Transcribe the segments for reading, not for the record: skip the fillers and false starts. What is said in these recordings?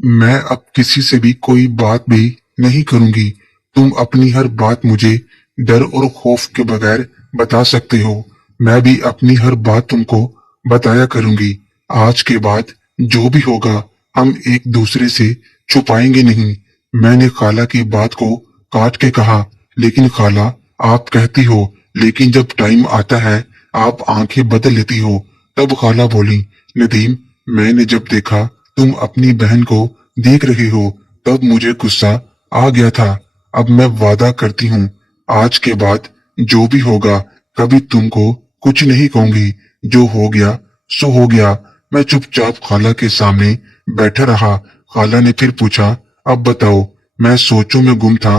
मैं अब किसी से भी कोई बात भी नहीं करूंगी। तुम अपनी हर बात मुझे डर और खौफ के बगैर बता सकते हो। मैं भी अपनी हर बात तुमको बताया करूंगी। आज के बाद जो भी होगा हम एक दूसरे से छुपाएंगे नहीं। मैंने खाला की बात को काट के कहा, लेकिन खाला, आप कहती हो, लेकिन जब टाइम आता है आप आंखें बदल लेती हो। तब खाला बोली, नदीम, मैंने जब देखा तुम अपनी बहन को देख रहे हो तब मुझे गुस्सा आ गया था। अब मैं वादा करती हूँ, आज के बाद जो भी होगा कभी तुमको कुछ नहीं कहूंगी। जो हो गया सो हो गया। मैं चुपचाप खाला के सामने बैठा रहा। खाला ने फिर पूछा, अब बताओ। मैं सोचों में गुम था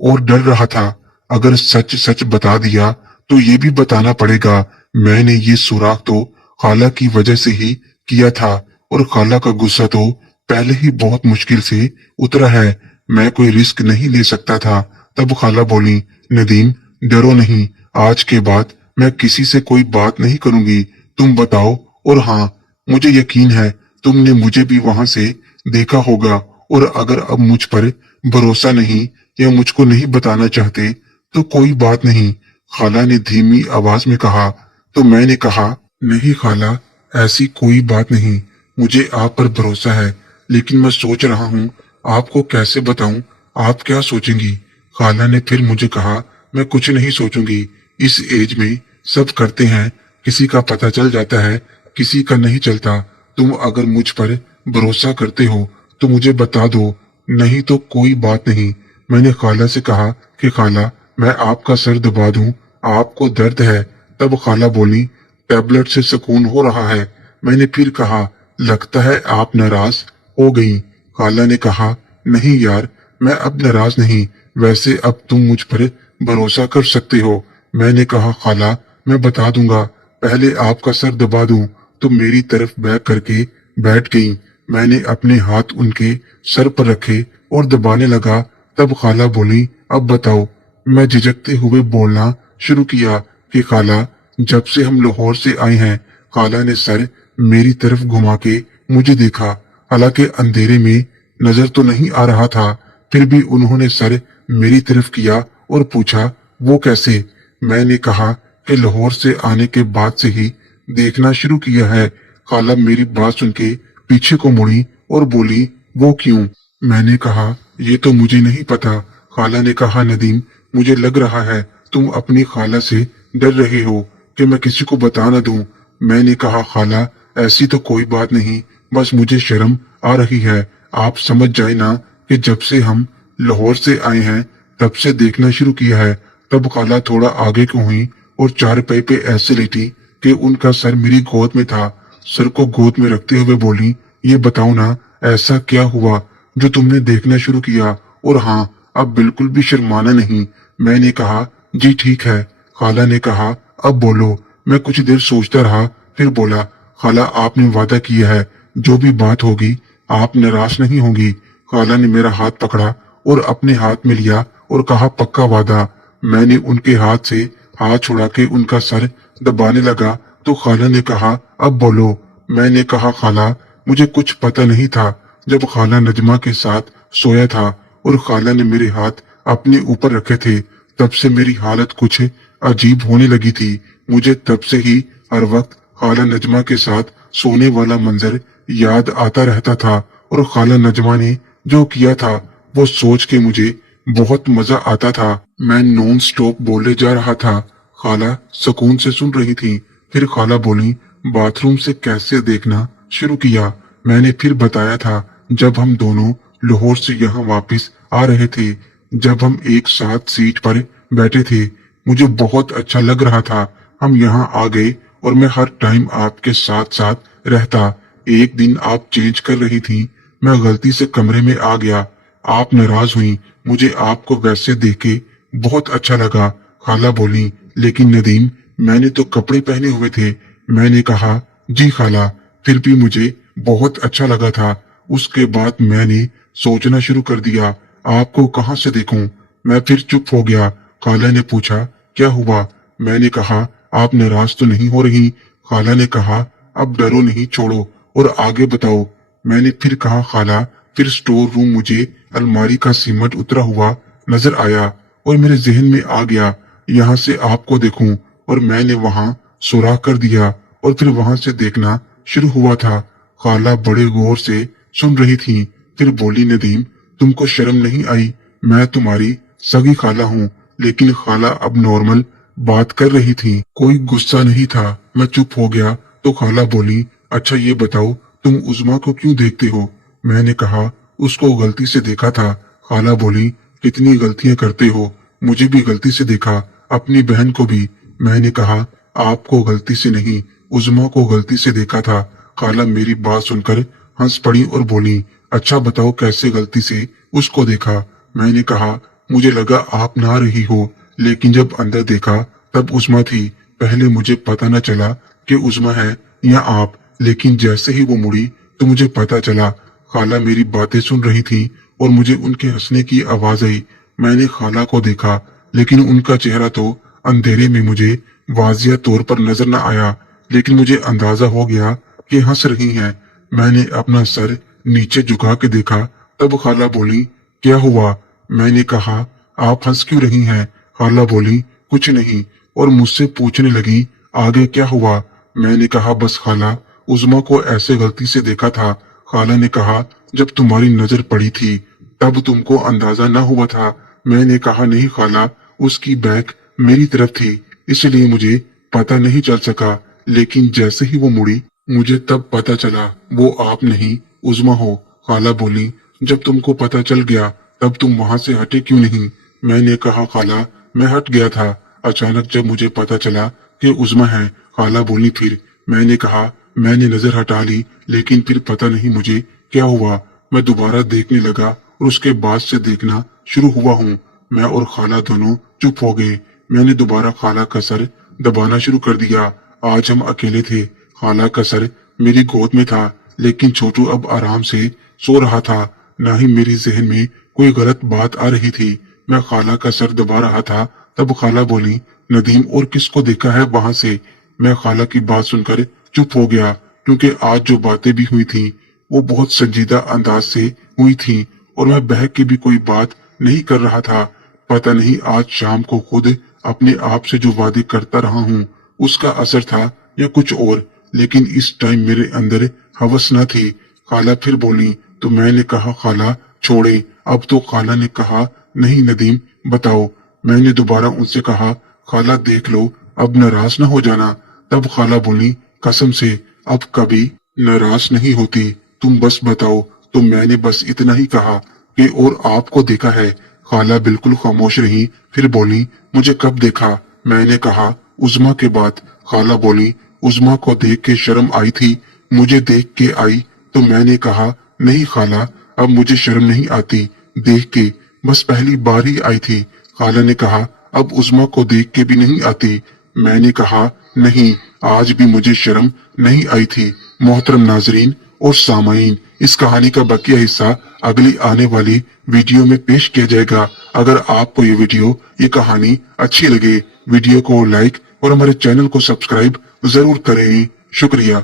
और डर रहा था। अगर सच सच बता दिया तो ये भी बताना पड़ेगा, मैंने ये सुराख तो खाला की वजह से ही किया था और खाला का गुस्सा तो पहले ही बहुत मुश्किल से उतरा है। मैं कोई रिस्क नहीं ले सकता था। तब खाला बोली, नदीम, डरो नहीं। आज के बाद मैं किसी से कोई बात नहीं करूंगी। तुम बताओ। और हाँ, मुझे यकीन है तुमने मुझे भी वहां से देखा होगा। और अगर अब मुझ पर भरोसा नहीं या मुझको नहीं बताना चाहते तो कोई बात नहीं। खाला ने धीमी आवाज में कहा। तो मैंने कहा, नहीं खाला, ऐसी कोई बात नहीं। मुझे आप पर भरोसा है, लेकिन मैं सोच रहा हूँ आपको कैसे बताऊं। आप क्या सोचेंगी? खाला ने फिर मुझे कहा, मैं कुछ नहीं सोचूंगी। इस एज में सब करते हैं, किसी का पता चल जाता है, किसी का नहीं चलता। तुम अगर मुझ पर भरोसा करते हो तो मुझे बता दो, नहीं तो कोई बात नहीं। मैंने खाला से कहा कि खाला, मैं आपका सर दबा दूं, आपको दर्द है। तब खाला बोली, टैबलेट से सुकून हो रहा है। मैंने फिर कहा, लगता है आप नाराज हो गई। खाला ने कहा, नहीं यार, मैं अब नाराज नहीं। वैसे अब तुम मुझ पर भरोसा कर सकते हो। मैंने कहा, खाला, मैं बता दूंगा, पहले आपका सर दबा दूं। तो मेरी तरफ बैक करके बैठ गई। मैंने अपने हाथ उनके सर पर रखे और दबाने लगा। तब खाला बोली, अब बताओ। मैं झिझकते हुए बोलना शुरू किया कि खाला, जब से हम लाहौर से आए हैं। खाला ने सर मेरी तरफ घुमा के मुझे देखा। हालांकि अंधेरे में नजर तो नहीं आ रहा था, फिर भी उन्होंने सर मेरी तरफ किया और पूछा, वो कैसे? मैंने कहा कि लाहौर से आने के बाद से ही देखना शुरू किया है। खाला मेरी बात सुन के पीछे को मुड़ी और बोली, वो क्यों? मैंने कहा, ये तो मुझे नहीं पता। खाला ने कहा, नदीम, मुझे लग रहा है तुम अपनी खाला से डर रहे हो कि मैं किसी को बता न दूं। मैंने कहा, खाला, ऐसी तो कोई बात नहीं, बस मुझे शर्म आ रही है। आप समझ जाए ना कि जब से हम लाहौर से आए हैं तब से देखना शुरू किया है। तब खाला थोड़ा आगे को हुई और चारपाई पे ऐसे लेटी कि उनका सर मेरी गोद में था। सर को गोद में रखते हुए बोली, ये बताओ ना, ऐसा क्या हुआ जो तुमने देखना शुरू किया? और हाँ, अब बिल्कुल भी शर्माना नहीं। मैंने कहा, जी ठीक है। खाला ने कहा, अब बोलो। मैं कुछ देर सोचता रहा, फिर बोला, खाला, आपने वादा किया है, जो भी बात होगी आप निराश नहीं होंगी। खाला ने मेरा हाथ पकड़ा और अपने हाथ में लिया और कहा, पक्का वादा। मैंने उनके हाथ से हाथ छुड़ा के उनका सर दबाने लगा तो खाला ने कहा, अब बोलो। मैंने कहा, खाला, मुझे कुछ पता नहीं था। जब खाला नजमा के साथ सोया था और खाला ने मेरे हाथ अपने ऊपर रखे थे, तब से मेरी हालत कुछ अजीब होने लगी थी। मुझे तब से ही हर वक्त खाला नजमा के साथ सोने वाला मंजर याद आता रहता था और खाला नजमा ने जो किया था वो सोच के मुझे बहुत मजा आता था। मैं नॉन स्टॉप बोले जा रहा था। खाला सुकून से सुन रही थी। फिर खाला बोली, बाथरूम से कैसे देखना शुरू किया। मैंने फिर बताया था, जब हम दोनों लाहौर से यहाँ वापस आ रहे थे, जब हम एक साथ सीट पर बैठे थे, मुझे बहुत अच्छा लग रहा था। हम यहाँ आ गए और मैं हर टाइम आपके साथ साथ रहता। एक दिन आप चेंज कर रही थी, मैं गलती से कमरे में आ गया। आप नाराज हुई। मुझे आपको वैसे देख के बहुत अच्छा लगा। खाला बोली, लेकिन नदीम, मैंने तो कपड़े पहने हुए थे। मैंने कहा, जी खाला, फिर भी मुझे बहुत अच्छा लगा था। उसके बाद मैंने सोचना शुरू कर दिया, आपको कहाँ से देखूं। मैं फिर चुप हो गया। खाला ने पूछा, क्या हुआ? मैंने कहा, आप नाराज तो नहीं हो रही? खाला ने कहा, अब डरो नहीं, छोड़ो और आगे बताओ। मैंने फिर कहा, खाला, फिर स्टोर रूम मुझे अलमारी का सीमट उतरा हुआ नजर आया और मेरे जहन में आ गया यहाँ से आपको देखूं, और मैंने वहां सुराख कर दिया और फिर वहां से देखना शुरू हुआ था। खाला बड़े गौर से सुन रही थी, फिर बोली, नदीम तुमको शर्म नहीं आई? मैं तुम्हारी सगी खाला हूँ। लेकिन खाला अब नॉर्मल बात कर रही थी, कोई गुस्सा नहीं था। मैं चुप हो गया तो खाला बोली, अच्छा ये बताओ तुम उज़मा को क्यों देखते हो? मैंने कहा, उसको गलती से देखा था। खाला बोली, कितनी गलतियां करते हो, मुझे भी गलती से देखा, अपनी बहन को भी। मैंने कहा, आपको गलती से नहीं, उज़मा को गलती से देखा था। खाला मेरी बात सुनकर हंस पड़ी और बोली, अच्छा बताओ कैसे गलती से उसको देखा? मैंने कहा, मुझे लगा आप नहा रही हो, लेकिन जब अंदर देखा तब उज़मा थी। पहले मुझे पता न चला कि उज़मा है या आप, लेकिन जैसे ही वो मुड़ी तो मुझे पता चला। खाला मेरी बातें सुन रही थी और मुझे उनके हंसने की आवाज आई। मैंने खाला को देखा, लेकिन उनका चेहरा तो अंधेरे में मुझे वाजिया तौर पर नजर न आया, लेकिन मुझे अंदाजा हो गया कि हंस रही हैं। मैंने अपना सर नीचे झुका के देखा, तब खाला बोली, क्या हुआ? मैंने कहा, आप हंस क्यों रही हैं? खाला बोली, कुछ नहीं, और मुझसे पूछने लगी, आगे क्या हुआ? मैंने कहा, बस खाला, उज़मा को ऐसे गलती से देखा था। खाला ने कहा, जब तुम्हारी नजर पड़ी थी तब तुमको अंदाजा न हुआ था? मैंने कहा, नहीं खाला, उसकी बैक मेरी तरफ थी, इसलिए मुझे पता नहीं चल सका, लेकिन जैसे ही वो मुड़ी मुझे तब पता चला वो आप नहीं उज़मा हो। खाला बोली, जब तुमको पता चल गया तब तुम वहां से हटे क्यों नहीं? मैंने कहा, खाला मैं हट गया था, अचानक जब मुझे पता चला कि उज़मा है। खाला बोली, फिर? मैंने कहा, मैंने नजर हटा ली, लेकिन फिर पता नहीं मुझे क्या हुआ, मैं दोबारा देखने लगा और उसके बाद से देखना शुरू हुआ हूँ। मैं और खाला दोनों चुप हो गए। मैंने दोबारा खाला का सर दबाना शुरू कर दिया। आज हम अकेले थे। खाला का सर मेरी गोद में था, लेकिन छोटू अब आराम से सो रहा था। न ही मेरे जहन में कोई गलत बात आ रही थी। मैं खाला का सर दबा रहा था, तब खाला बोली, नदीम और किसको देखा है वहां से? मैं खाला की बात सुनकर चुप हो गया, क्योंकि आज जो बातें भी हुई थी वो बहुत संजीदा अंदाज से हुई थी और मैं बहक के भी कोई बात नहीं कर रहा था। पता नहीं आज शाम को खुद अपने आप से जो वादे करता रहा हूँ उसका असर था या कुछ और, लेकिन इस टाइम मेरे अंदर हवस न थी। खाला फिर बोली, तो मैंने कहा, खाला छोड़े अब तो। खाला ने कहा, नहीं नदीम बताओ। मैंने दोबारा उनसे कहा, खाला देख लो, अब नाराज न हो जाना। तब खाला बोली, कसम से अब कभी नाराज नहीं होती, तुम बस बताओ। तो मैंने बस इतना ही कहा कि और आपको देखा है। खाला बिल्कुल खामोश रही, फिर बोली, मुझे कब देखा? मैंने कहा, उज़मा के बाद। खाला बोली, उज़मा को देख के शर्म आई थी? मुझे देख के आई? तो मैंने कहा, नहीं खाला, अब मुझे शर्म नहीं आती देख के, बस पहली बार ही आई थी। खाला ने कहा, अब उज़मा को देख के भी नहीं आती? मैंने कहा, नहीं, आज भी मुझे शर्म नहीं आई थी। मोहतरम नाजरीन और सामाईन, इस कहानी का बकिया हिस्सा अगली आने वाली वीडियो में पेश किया जाएगा। अगर आपको ये कहानी अच्छी लगे, वीडियो को लाइक और हमारे चैनल को सब्सक्राइब जरूर करें। शुक्रिया।